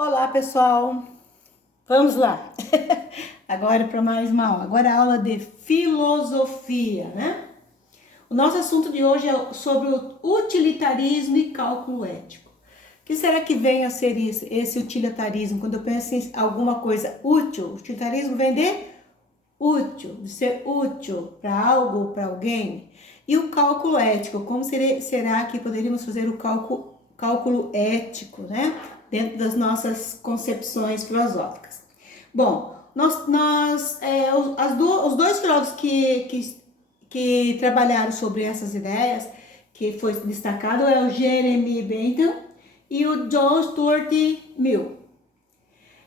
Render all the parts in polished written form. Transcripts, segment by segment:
Olá, pessoal. Vamos lá. Agora para mais uma aula. Agora a aula de filosofia, né? O nosso assunto de hoje é sobre o utilitarismo e cálculo ético. O que será que vem a ser isso, esse utilitarismo? Quando eu penso em alguma coisa útil, o utilitarismo vem de útil, de ser útil para algo ou para alguém. E o cálculo ético, como será que poderíamos fazer o cálculo ético, né? Dentro das nossas concepções filosóficas. Bom, os dois filósofos que trabalharam sobre essas ideias, que foi destacado, é o Jeremy Bentham e o John Stuart Mill.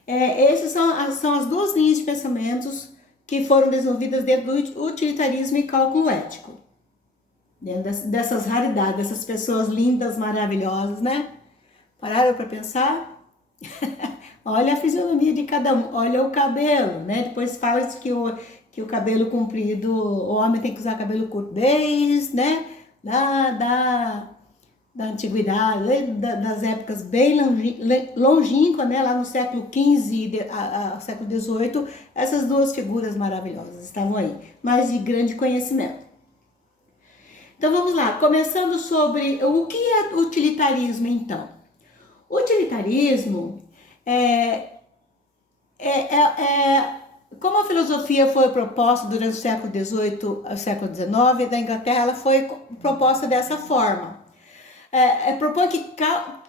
Essas são as duas linhas de pensamentos que foram desenvolvidas dentro do utilitarismo e cálculo ético. Dentro dessas raridades, dessas pessoas lindas, maravilhosas, né? Pararam para pensar? Olha a fisionomia de cada um, olha o cabelo, né? Depois fala que o cabelo comprido, o homem tem que usar cabelo curto desde, né? Da antiguidade, das épocas bem longínquas, né? Lá no século XV a século XVIII, essas duas figuras maravilhosas estavam aí, mas de grande conhecimento. Então vamos lá, começando sobre o que é utilitarismo então. Utilitarismo como a filosofia foi proposta durante o século XVIII ao século XIX, da Inglaterra, ela foi proposta dessa forma. Propõe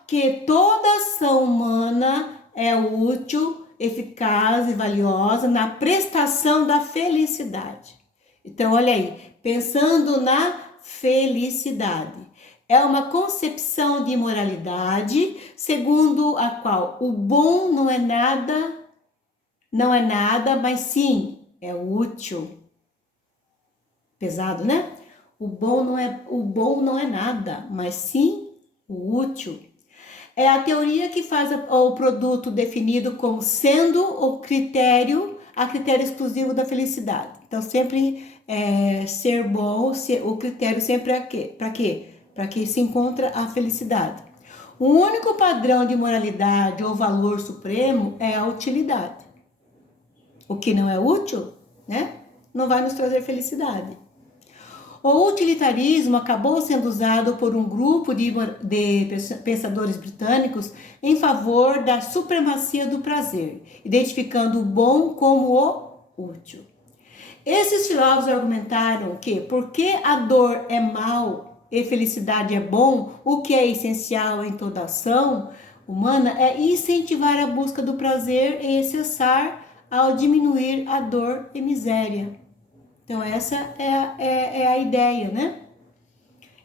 que toda ação humana é útil, eficaz e valiosa na prestação da felicidade. Então, olha aí, pensando na felicidade. É uma concepção de moralidade segundo a qual o bom não é nada, mas sim é útil. Pesado, né? O bom não é nada, mas sim o útil. É a teoria que faz o produto definido como sendo a critério exclusivo da felicidade. Então, sempre ser bom, o critério sempre é para quê? Para que se encontra a felicidade. O único padrão de moralidade ou valor supremo é a utilidade. O que não é útil, né? Não vai nos trazer felicidade. O utilitarismo acabou sendo usado por um grupo de pensadores britânicos em favor da supremacia do prazer, identificando o bom como o útil. Esses filósofos argumentaram que, porque a dor é mal e felicidade é bom, o que é essencial em toda ação humana é incentivar a busca do prazer e cessar ao diminuir a dor e miséria. Então essa é a ideia, né?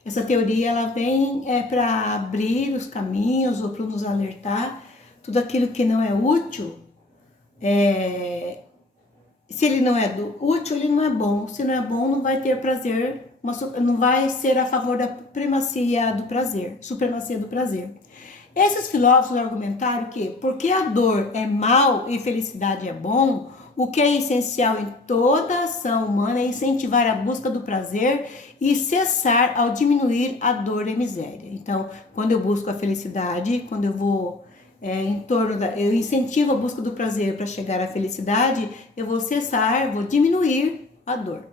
Essa teoria ela vem para abrir os caminhos ou para nos alertar tudo aquilo que não é útil. Se ele não é útil, ele não é bom. Se não é bom, não vai ter prazer, não vai ser a favor da supremacia do prazer. Esses filósofos argumentaram que, porque a dor é mal e felicidade é bom, o que é essencial em toda ação humana é incentivar a busca do prazer e cessar ao diminuir a dor e a miséria. Então, quando eu busco a felicidade, quando eu vou eu incentivo a busca do prazer para chegar à felicidade, eu vou cessar, vou diminuir a dor.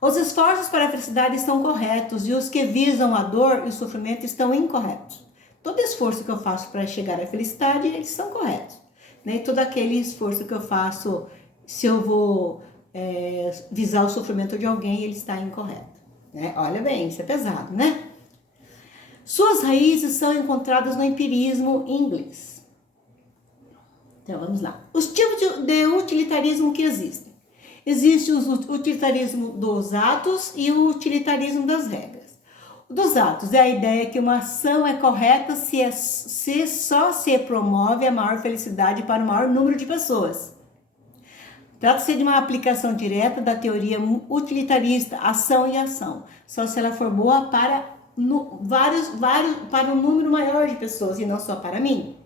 Os esforços para a felicidade estão corretos e os que visam a dor e o sofrimento estão incorretos. Todo esforço que eu faço para chegar à felicidade, eles são corretos. Né? Todo aquele esforço que eu faço, se eu vou visar o sofrimento de alguém, ele está incorreto. Né? Olha bem, isso é pesado, né? Suas raízes são encontradas no empirismo inglês. Então, vamos lá. Os tipos de utilitarismo que existem. Existe o utilitarismo dos atos e o utilitarismo das regras. O dos atos é a ideia que uma ação é correta se só se promove a maior felicidade para o maior número de pessoas. Trata-se de uma aplicação direta da teoria utilitarista, ação e ação, só se ela for boa para um número maior de pessoas e não só para mim.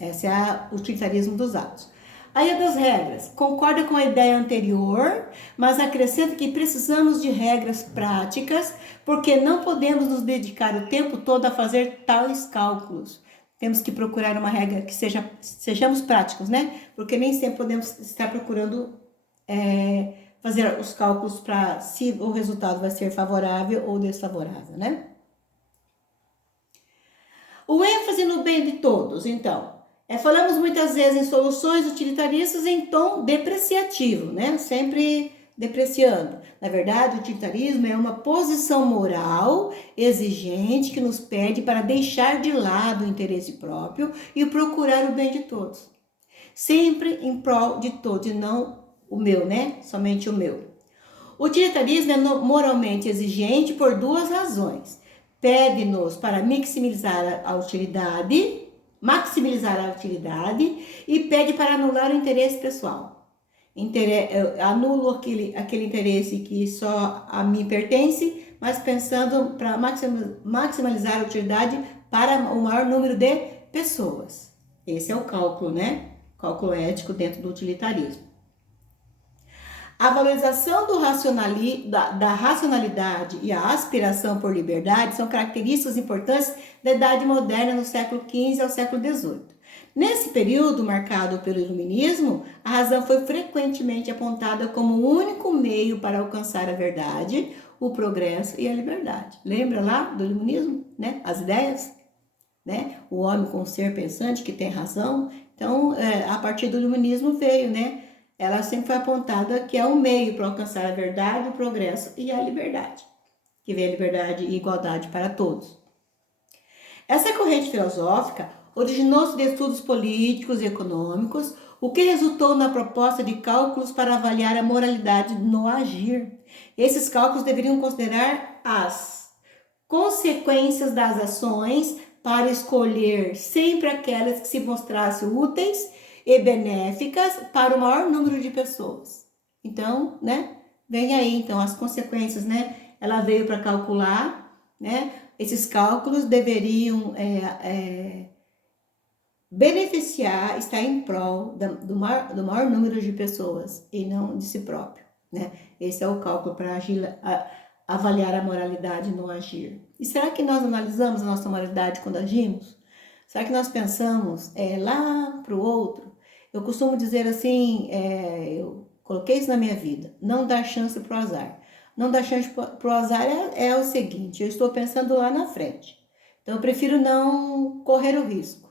Esse é o utilitarismo dos atos. Aí a das regras. Concorda com a ideia anterior, mas acrescenta que precisamos de regras práticas, porque não podemos nos dedicar o tempo todo a fazer tais cálculos. temos que procurar uma regra que sejamos práticos, né? Porque nem sempre podemos estar procurando fazer os cálculos para se o resultado vai ser favorável ou desfavorável, né? O ênfase no bem de todos, então. Falamos muitas vezes em soluções utilitaristas em tom depreciativo, né? Sempre depreciando. Na verdade, o utilitarismo é uma posição moral exigente que nos pede para deixar de lado o interesse próprio e procurar o bem de todos. Sempre em prol de todos e não o meu, né? Somente o meu. O utilitarismo é moralmente exigente por duas razões. Pede-nos para maximizar a utilidade e pede para anular o interesse pessoal. Anulo aquele interesse que só a mim pertence, mas pensando para maximizar a utilidade para o maior número de pessoas. Esse é o cálculo, né? Cálculo ético dentro do utilitarismo. A valorização da racionalidade e a aspiração por liberdade são características importantes da Idade Moderna no século XV ao século XVIII. Nesse período marcado pelo Iluminismo, a razão foi frequentemente apontada como o único meio para alcançar a verdade, o progresso e a liberdade. Lembra lá do Iluminismo, né? As ideias, né? O homem como ser pensante que tem razão. Então, a partir do Iluminismo veio, né? Ela sempre foi apontada que é um meio para alcançar a verdade, o progresso e a liberdade, que vem a liberdade e igualdade para todos. Essa corrente filosófica originou-se de estudos políticos e econômicos, o que resultou na proposta de cálculos para avaliar a moralidade no agir. Esses cálculos deveriam considerar as consequências das ações para escolher sempre aquelas que se mostrassem úteis e benéficas para o maior número de pessoas. Então, né, vem aí então as consequências, né? Ela veio para calcular, né? Esses cálculos deveriam beneficiar, estar em prol do maior número de pessoas e não de si próprio, né? Esse é o cálculo para avaliar a moralidade no agir. E será que nós analisamos a nossa moralidade quando agimos? Será que nós pensamos lá para o outro? Eu costumo dizer assim, eu coloquei isso na minha vida, não dar chance para o azar. Não dar chance para o azar é o seguinte, eu estou pensando lá na frente. Então eu prefiro não correr o risco.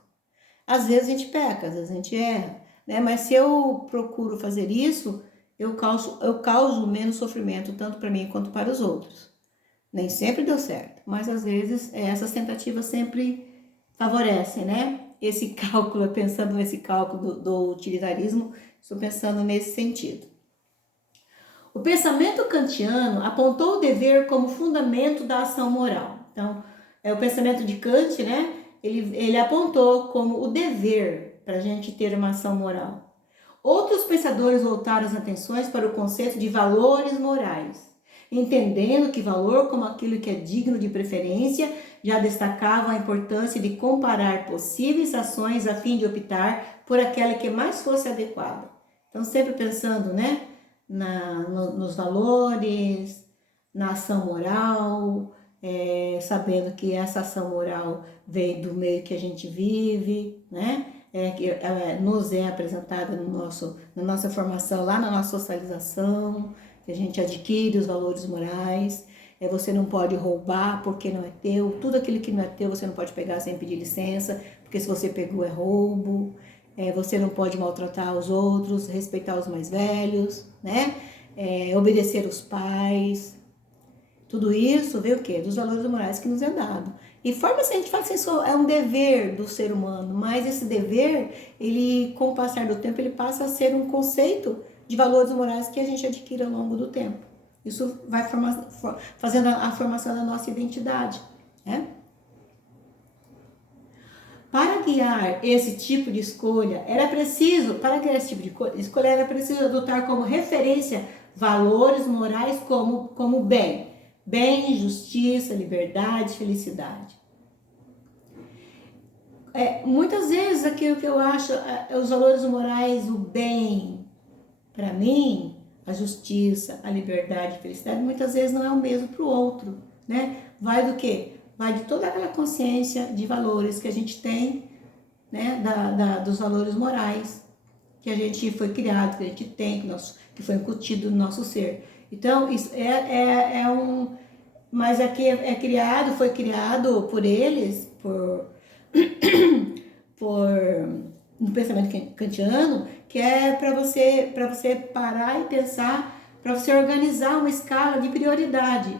Às vezes a gente peca, às vezes a gente erra, né? Mas se eu procuro fazer isso, eu causo menos sofrimento, tanto para mim quanto para os outros. Nem sempre deu certo, mas às vezes essas tentativas sempre favorecem, né? Esse cálculo, pensando nesse cálculo do utilitarismo, estou pensando nesse sentido. O pensamento kantiano apontou o dever como fundamento da ação moral. Então, o pensamento de Kant, né? Ele apontou como o dever para a gente ter uma ação moral. Outros pensadores voltaram as atenções para o conceito de valores morais, entendendo que valor como aquilo que é digno de preferência já destacavam a importância de comparar possíveis ações a fim de optar por aquela que mais fosse adequada. Então, sempre pensando, né, nos valores, na ação moral, sabendo que essa ação moral vem do meio que a gente vive, né? Que nos é apresentada na nossa formação, lá na nossa socialização, que a gente adquire os valores morais. Você não pode roubar porque não é teu. Tudo aquilo que não é teu você não pode pegar sem pedir licença, porque se você pegou é roubo. Você não pode maltratar os outros, respeitar os mais velhos, né? Obedecer os pais. Tudo isso veio o quê? Dos valores morais que nos é dado. E forma-se, a gente fala que isso é um dever do ser humano, mas esse dever, ele, com o passar do tempo, ele passa a ser um conceito de valores morais que a gente adquire ao longo do tempo. Isso vai fazendo a formação da nossa identidade, né? Para guiar esse tipo de escolha, era preciso adotar como referência valores morais como bem, justiça, liberdade, felicidade. Muitas vezes aquilo que eu acho, os valores morais, o bem, para mim, a justiça, a liberdade, a felicidade, muitas vezes não é o mesmo para o outro, né? Vai do quê? Vai de toda aquela consciência de valores que a gente tem né, dos valores morais que a gente foi criado, que a gente tem, que foi incutido no nosso ser. Então, isso mas aqui foi criado por eles, por no pensamento kantiano, que é para você parar e pensar, para você organizar uma escala de prioridade.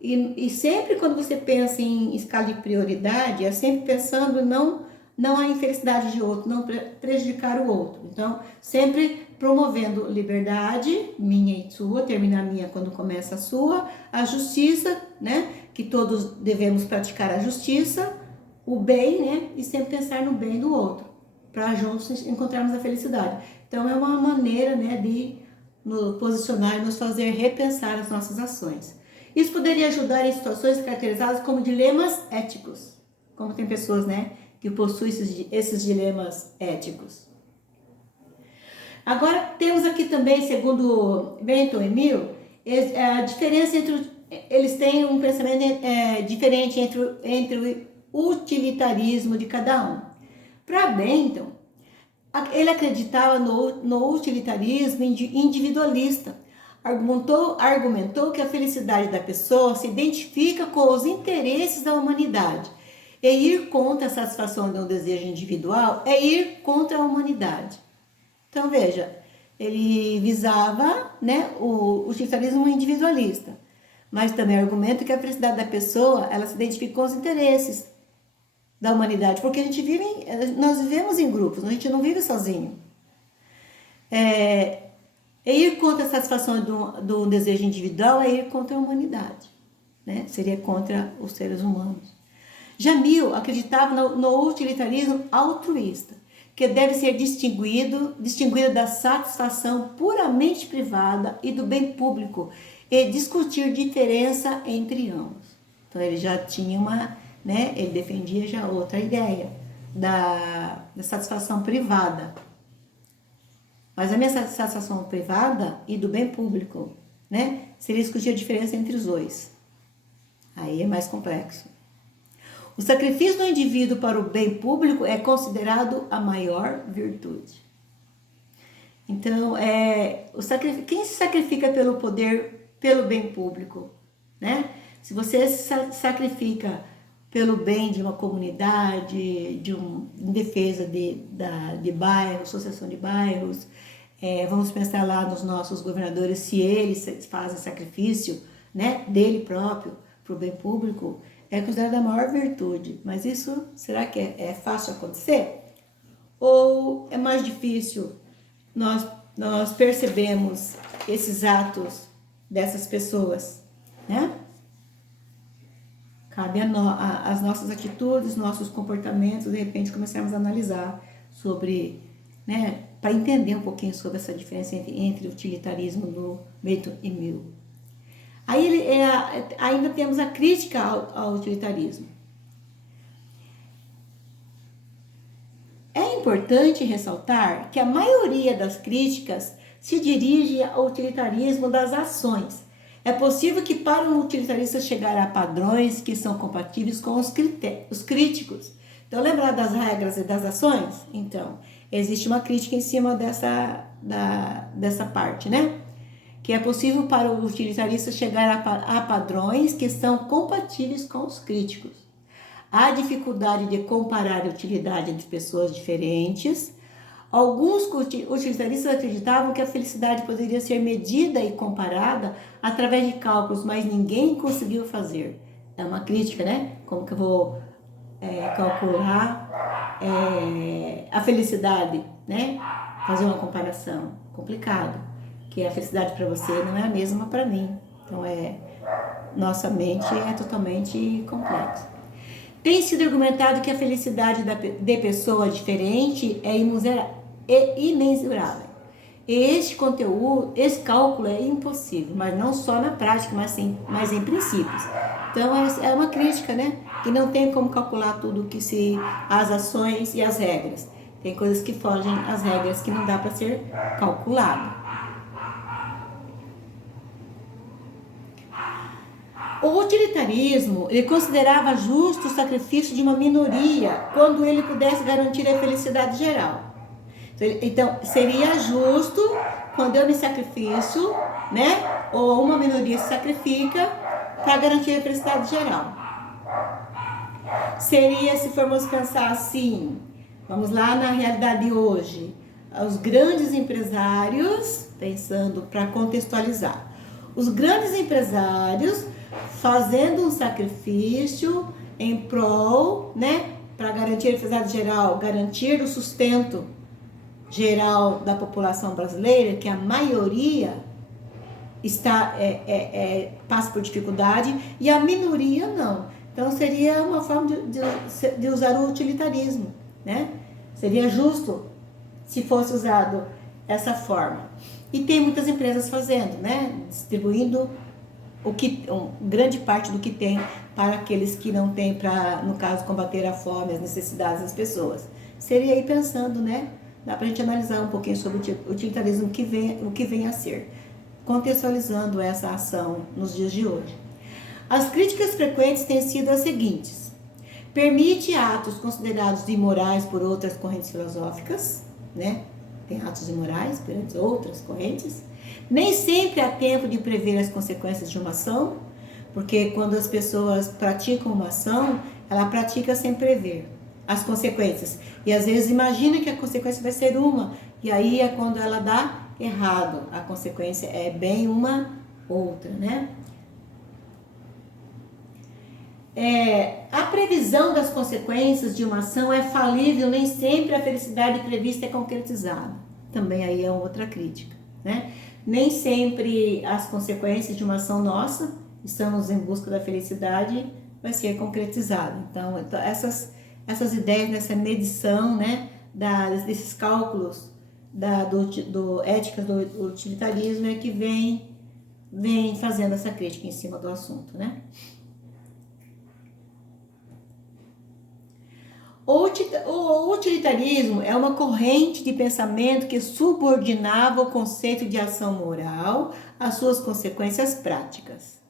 E sempre quando você pensa em escala de prioridade, é sempre pensando não a infelicidade de outro, não prejudicar o outro. Então, sempre promovendo liberdade, minha e sua, termina a minha quando começa a sua, a justiça, né? Que todos devemos praticar a justiça, o bem, né? E sempre pensar no bem do outro, para juntos encontrarmos a felicidade. Então, é uma maneira, né, de nos posicionar e nos fazer repensar as nossas ações. Isso poderia ajudar em situações caracterizadas como dilemas éticos, como tem pessoas, né, que possuem esses dilemas éticos. Agora, temos aqui também, segundo Benton e Mill, a diferença eles têm um pensamento diferente entre o utilitarismo de cada um. Para Benton, ele acreditava no utilitarismo individualista. Argumentou que a felicidade da pessoa se identifica com os interesses da humanidade. E ir contra a satisfação de um desejo individual é ir contra a humanidade. Então, veja, ele visava, né, o utilitarismo individualista, mas também argumenta que a felicidade da pessoa, ela se identifica com os interesses da humanidade, porque nós vivemos em grupos, a gente não vive sozinho. Ir contra a satisfação do desejo individual é ir contra a humanidade, né? Seria contra os seres humanos. Jamil acreditava no utilitarismo altruísta, que deve ser distinguido da satisfação puramente privada e do bem público, e discutir diferença entre ambos. Então ele já tinha né, ele defendia já outra ideia da satisfação privada. Mas a minha satisfação privada e do bem público, né, seria discutir a diferença entre os dois. Aí é mais complexo. O sacrifício do indivíduo para o bem público é considerado a maior virtude. Então, quem se sacrifica pelo poder, pelo bem público, né? Se você se sacrifica pelo bem de uma comunidade, em defesa de bairros, associação de bairros, vamos pensar lá nos nossos governadores, se eles fazem sacrifício, né, dele próprio para o bem público, é considerada a maior virtude. Mas isso, será que é fácil acontecer? Ou é mais difícil nós percebemos esses atos dessas pessoas, né? Cabe as nossas atitudes, nossos comportamentos, de repente começarmos a analisar sobre, né, para entender um pouquinho sobre essa diferença entre o utilitarismo do Benton e Mill. Aí ainda temos a crítica ao utilitarismo. É importante ressaltar que a maioria das críticas se dirige ao utilitarismo das ações. É possível que para um utilitarista chegar a padrões que são compatíveis com os críticos. Então, lembrar das regras e das ações? Então, existe uma crítica em cima dessa parte, né? Que é possível para o utilitarista chegar a padrões que são compatíveis com os críticos. Há dificuldade de comparar a utilidade entre pessoas diferentes. Alguns utilitaristas acreditavam que a felicidade poderia ser medida e comparada através de cálculos, mas ninguém conseguiu fazer. É uma crítica, né? Como que eu vou calcular a felicidade, né? Fazer uma comparação. Complicado. Que a felicidade para você não é a mesma para mim. Então, nossa mente é totalmente complexa. Tem sido argumentado que a felicidade de pessoa diferente é imensurável. Esse cálculo é impossível, mas não só na prática, mas em princípios. Então, é uma crítica, né? Que não tem como calcular tudo as ações e as regras. Tem coisas que fogem às regras que não dá para ser calculado. O utilitarismo, ele considerava justo o sacrifício de uma minoria quando ele pudesse garantir a felicidade geral. Então, seria justo quando eu me sacrifício, né? Ou uma minoria se sacrifica para garantir a felicidade geral. Seria, se formos pensar assim, vamos lá na realidade de hoje, os grandes empresários, pensando para contextualizar, os grandes empresários fazendo um sacrifício em prol, né? Para garantir a felicidade geral, garantir o sustento geral da população brasileira, que a maioria passa por dificuldade e a minoria não. Então seria uma forma de usar o utilitarismo, né? Seria justo se fosse usado essa forma. E tem muitas empresas fazendo, né? Distribuindo grande parte do que tem para aqueles que não têm para, no caso, combater a fome, as necessidades das pessoas. Seria aí pensando, né? Dá para a gente analisar um pouquinho sobre o utilitarismo, o que vem a ser, contextualizando essa ação nos dias de hoje. As críticas frequentes têm sido as seguintes: permite atos considerados imorais por outras correntes filosóficas, né? Tem atos imorais perante outras correntes. Nem sempre há tempo de prever as consequências de uma ação, porque quando as pessoas praticam uma ação, ela pratica sem prever as consequências. E às vezes imagina que a consequência vai ser uma, e aí é quando ela dá errado. A consequência é bem uma outra, né? A previsão das consequências de uma ação é falível, nem sempre a felicidade prevista é concretizada. Também aí é outra crítica, né? Nem sempre as consequências de uma ação nossa, estamos em busca da felicidade, vai ser concretizada. Então essas ideias dessa medição, né, desses cálculos éticas do utilitarismo é que vem fazendo essa crítica em cima do assunto, né? O utilitarismo é uma corrente de pensamento que subordinava o conceito de ação moral às suas consequências práticas.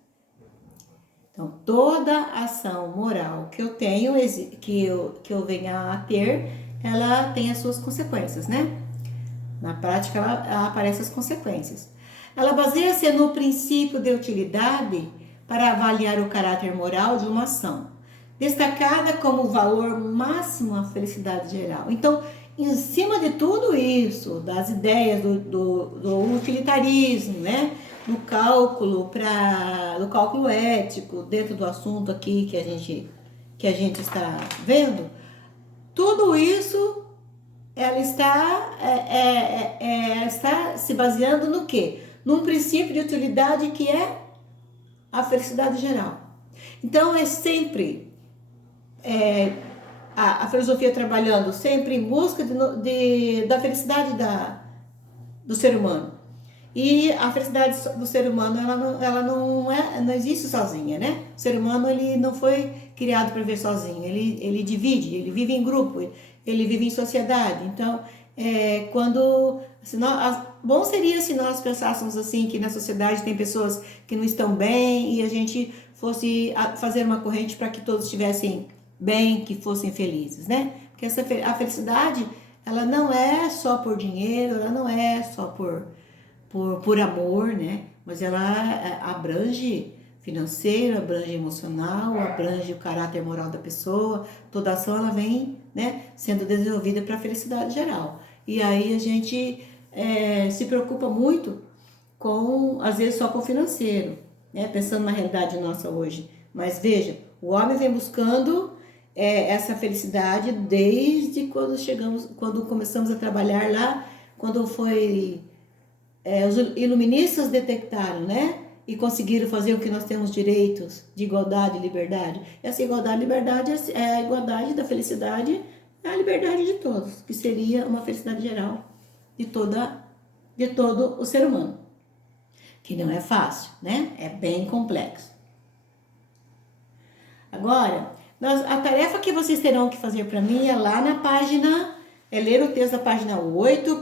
Então, toda ação moral que eu tenho, que eu venha a ter, ela tem as suas consequências, né? Na prática, ela aparecem as consequências. Ela baseia-se no princípio de utilidade para avaliar o caráter moral de uma ação, destacada como o valor máximo à felicidade geral. Então, em cima de tudo isso, das ideias do utilitarismo, né? Do cálculo ético, dentro do assunto aqui que a gente está vendo, tudo isso ela está se baseando no quê? Num princípio de utilidade que é a felicidade geral. Então, é sempre a filosofia trabalhando sempre em busca da felicidade do ser humano. E a felicidade do ser humano, ela não existe sozinha, né? O ser humano, ele não foi criado para viver sozinho, ele divide, ele vive em grupo, ele vive em sociedade. Então, bom seria se nós pensássemos assim, que na sociedade tem pessoas que não estão bem e a gente fosse fazer uma corrente para que todos estivessem bem, que fossem felizes, né? Porque a felicidade, ela não é só por dinheiro, ela não é só por amor, né? Mas ela abrange financeiro, abrange emocional, abrange o caráter moral da pessoa. Toda ação ela vem, né, sendo desenvolvida para a felicidade geral. E aí a gente se preocupa muito às vezes só com o financeiro, né? Pensando na realidade nossa hoje. Mas veja, o homem vem buscando essa felicidade desde quando começamos a trabalhar lá, quando foi os iluministas detectaram, né? E conseguiram fazer o que nós temos direitos de igualdade e liberdade. Essa igualdade e liberdade é a igualdade da felicidade, é a liberdade de todos, que seria uma felicidade geral de todo o ser humano. Que não é fácil, né? É bem complexo. Agora, a tarefa que vocês terão que fazer para mim é lá na página, ler o texto da página 8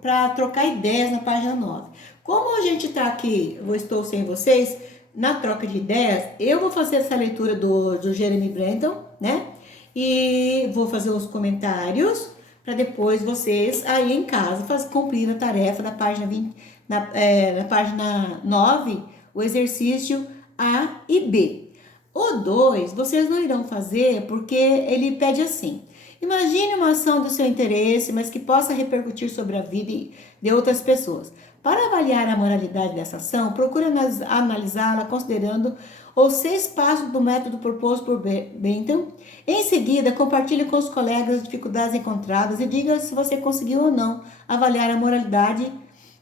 para trocar ideias na página 9. Como a gente está aqui, eu estou sem vocês, na troca de ideias, eu vou fazer essa leitura do Jeremy Bentham, né? E vou fazer os comentários para depois vocês aí em casa cumprir a tarefa da página 20, na página 9, o exercício A e B. O 2, vocês não irão fazer porque ele pede assim: imagine uma ação do seu interesse, mas que possa repercutir sobre a vida de outras pessoas. Para avaliar a moralidade dessa ação, procure analisá-la considerando os 6 passos do método proposto por Bentham. Em seguida, compartilhe com os colegas as dificuldades encontradas e diga se você conseguiu ou não avaliar a moralidade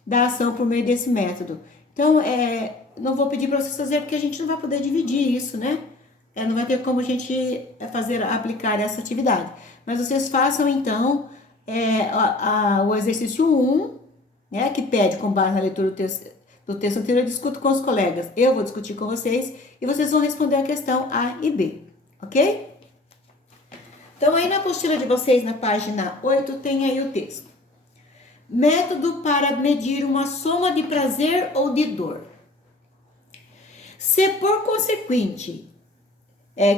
da ação por meio desse método. Então, não vou pedir para vocês fazerem porque a gente não vai poder dividir isso, né? Não vai ter como a gente aplicar essa atividade. Mas vocês façam, então, o exercício 1, né, que pede com base na leitura do texto anterior, eu discuto com os colegas. Eu vou discutir com vocês e vocês vão responder a questão A e B, ok? Então, aí na apostila de vocês, na página 8, tem aí o texto. Método para medir uma soma de prazer ou de dor. Se por consequente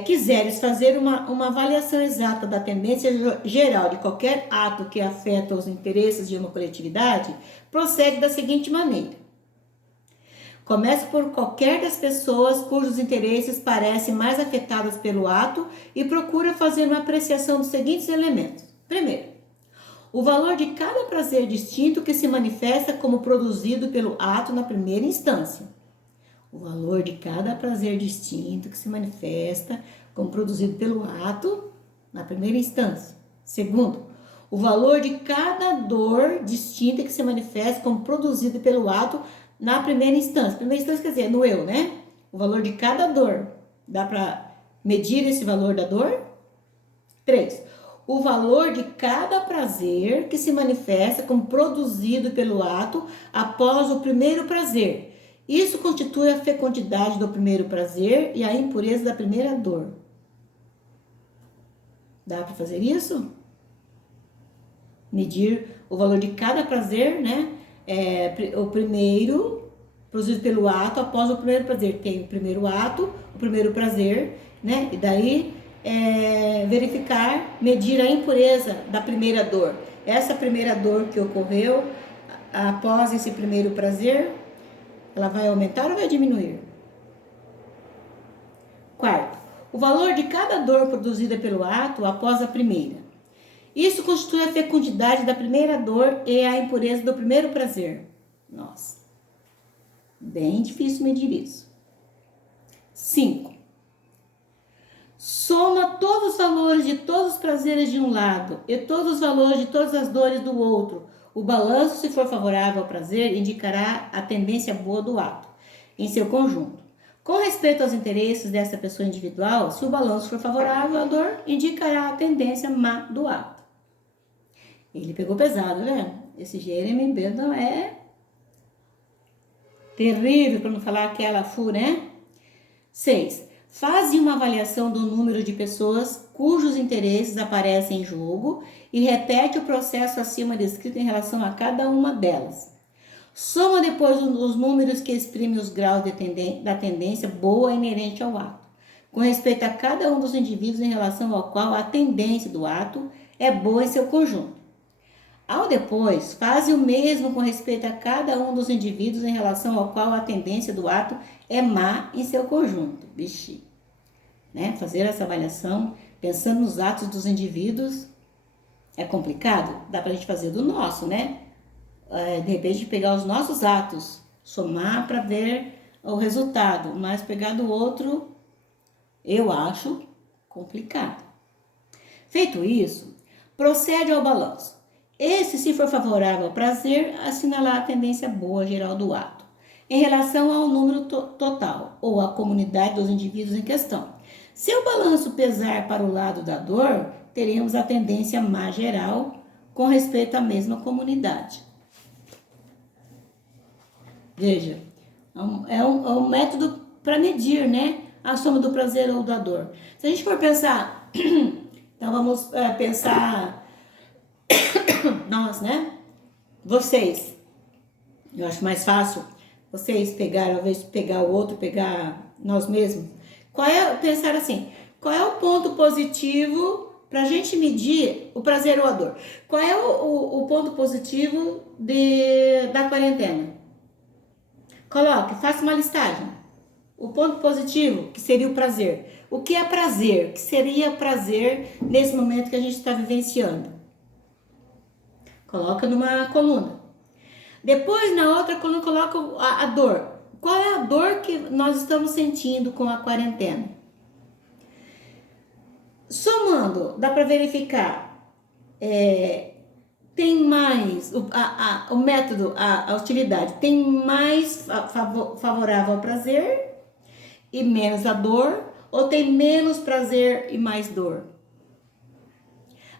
quiseres fazer uma avaliação exata da tendência geral de qualquer ato que afeta os interesses de uma coletividade, procede da seguinte maneira. Comece por qualquer das pessoas cujos interesses parecem mais afetados pelo ato e procura fazer uma apreciação dos seguintes elementos. Primeiro, o valor de cada prazer distinto que se manifesta como produzido pelo ato na primeira instância. O valor de cada prazer distinto que se manifesta como produzido pelo ato na primeira instância. Segundo, o valor de cada dor distinta que se manifesta como produzido pelo ato na primeira instância. Primeira instância quer dizer no eu, né? O valor de cada dor. Dá para medir esse valor da dor? 3. O valor de cada prazer que se manifesta como produzido pelo ato após o primeiro prazer. Isso constitui a fecundidade do primeiro prazer e a impureza da primeira dor. Dá para fazer isso? Medir o valor de cada prazer, né? O primeiro, produzido pelo ato, após o primeiro prazer. Tem o primeiro ato, o primeiro prazer, né? E daí, verificar, medir a impureza da primeira dor. Essa primeira dor que ocorreu após esse primeiro prazer, ela vai aumentar ou vai diminuir? Quarto, o valor de cada dor produzida pelo ato após a primeira. Isso constitui a fecundidade da primeira dor e a impureza do primeiro prazer. Nossa, bem difícil medir isso. 5. Soma todos os valores de todos os prazeres de um lado e todos os valores de todas as dores do outro. O balanço, se for favorável ao prazer, indicará a tendência boa do ato, em seu conjunto. Com respeito aos interesses dessa pessoa individual, se o balanço for favorável à dor, indicará a tendência má do ato. Ele pegou pesado, né? Esse Jeremy Bentham é terrível, para não falar aquela fu, né? 6. Faze uma avaliação do número de pessoas cujos interesses aparecem em jogo e repete o processo acima descrito em relação a cada uma delas. Soma depois os números que exprimem os graus da tendência boa inerente ao ato, com respeito a cada um dos indivíduos em relação ao qual a tendência do ato é boa em seu conjunto. Ao depois, faze o mesmo com respeito a cada um dos indivíduos em relação ao qual a tendência do ato é má em seu conjunto. Vixe, né? Fazer essa avaliação pensando nos atos dos indivíduos é complicado? Dá pra gente fazer do nosso, né? De repente pegar os nossos atos, somar para ver o resultado, mas pegar do outro, eu acho complicado. Feito isso, procede ao balanço. Esse, se for favorável ao prazer, assinalar a tendência boa geral do ato, em relação ao número total, ou à comunidade dos indivíduos em questão. Se o balanço pesar para o lado da dor, teremos a tendência má geral com respeito à mesma comunidade. Veja, é um método para medir, né, a soma do prazer ou da dor. Se a gente for pensar, então vamos pensar... Nós, né? Vocês. Eu acho mais fácil Vocês pegaram, ao invés de pegar o outro, pegar nós mesmos? Pensar assim, qual é o ponto positivo para a gente medir o prazer ou a dor? Qual é o ponto positivo da quarentena? Coloque, faça uma listagem. O ponto positivo, que seria o prazer. O que é prazer? O que seria prazer nesse momento que a gente está vivenciando? Coloca numa coluna. Depois, na outra coluna, coloca a dor. Qual é a dor que nós estamos sentindo com a quarentena? Somando, dá para verificar. Tem mais, o método, a utilidade, tem mais favorável ao prazer e menos a dor, ou tem menos prazer e mais dor?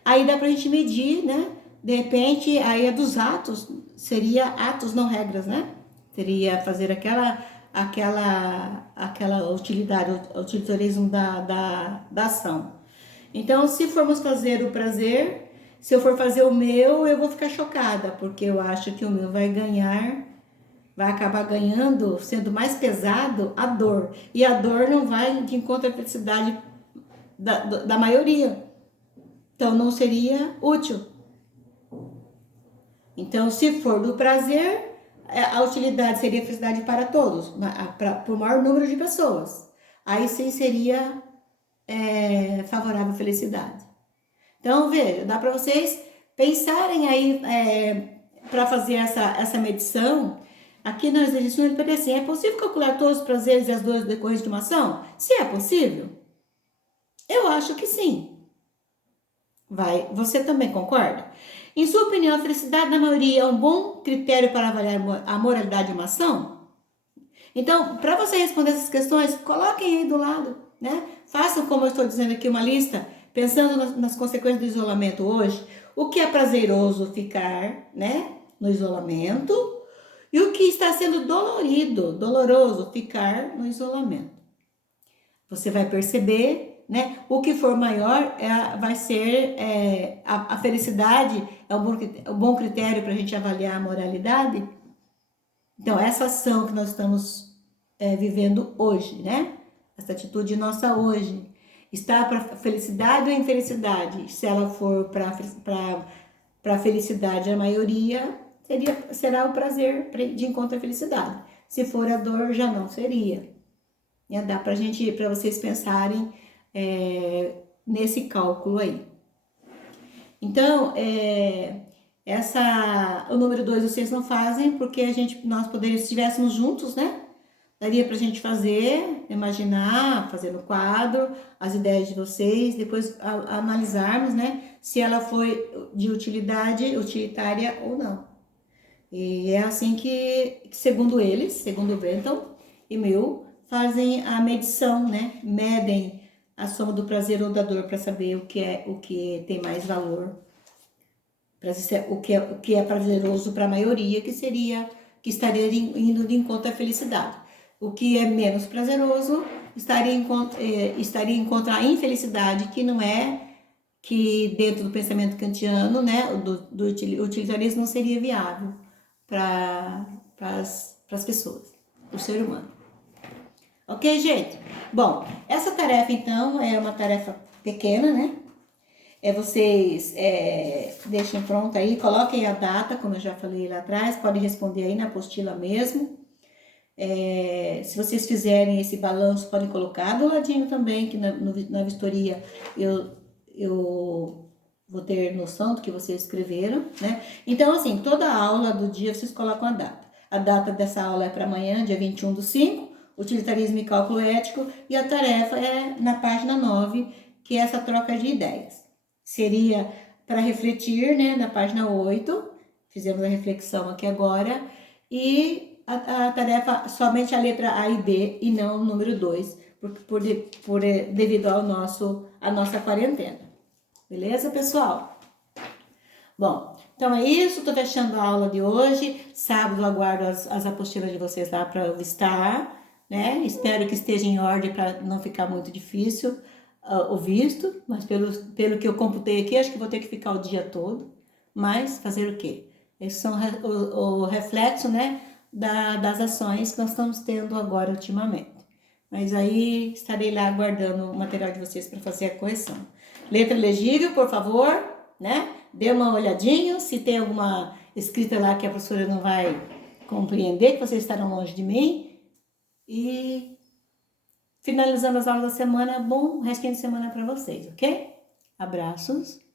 Aí dá pra gente medir, né? De repente, aí é dos atos, seria atos, não regras, né? Seria fazer aquela utilidade, o utilitarismo da ação. Então, se formos fazer o prazer, se eu for fazer o meu, eu vou ficar chocada, porque eu acho que o meu vai acabar ganhando, sendo mais pesado, a dor. E a dor não vai de encontro à felicidade da maioria. Então, não seria útil. Então, se for do prazer, a utilidade seria felicidade para todos, para o maior número de pessoas. Aí sim seria favorável à felicidade. Então, veja, dá para vocês pensarem aí para fazer essa medição. Aqui no exercício ele pede assim: é possível calcular todos os prazeres e as dores decorrentes de uma ação? Se é possível, eu acho que sim. Você também concorda? Em sua opinião, a felicidade da maioria é um bom critério para avaliar a moralidade de uma ação? Então, para você responder essas questões, coloquem aí do lado, né? Façam, como eu estou dizendo aqui, uma lista, pensando nas consequências do isolamento hoje. O que é prazeroso ficar, né, no isolamento e o que está sendo doloroso ficar no isolamento. Você vai perceber, né? O que for maior vai ser a felicidade, é um bom critério para a gente avaliar a moralidade. Então, essa ação que nós estamos vivendo hoje, né? Essa atitude nossa hoje, está para felicidade ou infelicidade? Se ela for para felicidade, a maioria será o prazer de encontro à felicidade. Se for a dor, já não seria. Dá para vocês pensarem nesse cálculo aí. Então, o número 2 vocês não fazem, porque nós poderíamos, se estivéssemos juntos, né? Daria pra gente fazer, imaginar, fazer no quadro, as ideias de vocês, depois analisarmos, né? Se ela foi de utilitária ou não. E é assim que segundo eles, segundo o Bentham e Mill, fazem a medição, né? Medem a soma do prazer ou da dor para saber o que tem mais valor, o que é prazeroso para a maioria, que estaria indo de encontro à felicidade. O que é menos prazeroso estaria em contra a infelicidade, que não é, que dentro do pensamento kantiano, né, do utilitarismo, não seria viável para as pessoas, para o ser humano. Ok, gente? Bom, essa tarefa, então, é uma tarefa pequena, né? Vocês deixem pronto aí, coloquem a data, como eu já falei lá atrás, podem responder aí na apostila mesmo. Se vocês fizerem esse balanço, podem colocar do ladinho também, que na vistoria eu vou ter noção do que vocês escreveram, né? Então, assim, toda a aula do dia vocês colocam a data. A data dessa aula é para amanhã, dia 21/5, utilitarismo e cálculo ético, e a tarefa é na página 9, que é essa troca de ideias. Seria para refletir, né, na página 8, fizemos a reflexão aqui agora, e a tarefa somente a letra A e B e não o número 2, devido à nossa quarentena. Beleza, pessoal? Bom, então é isso, tô fechando a aula de hoje. Sábado aguardo as apostilas de vocês lá para eu listar, né? Espero que esteja em ordem para não ficar muito difícil o visto, mas pelo que eu computei aqui, acho que vou ter que ficar o dia todo. Mas fazer o quê? Esses são o reflexo, né, das ações que nós estamos tendo agora ultimamente. Mas aí estarei lá aguardando o material de vocês para fazer a correção. Letra legível, por favor, né? Dê uma olhadinha, se tem alguma escrita lá que a professora não vai compreender, que vocês estarão longe de mim. E finalizando as aulas da semana, bom restinho de semana para vocês, ok? Abraços.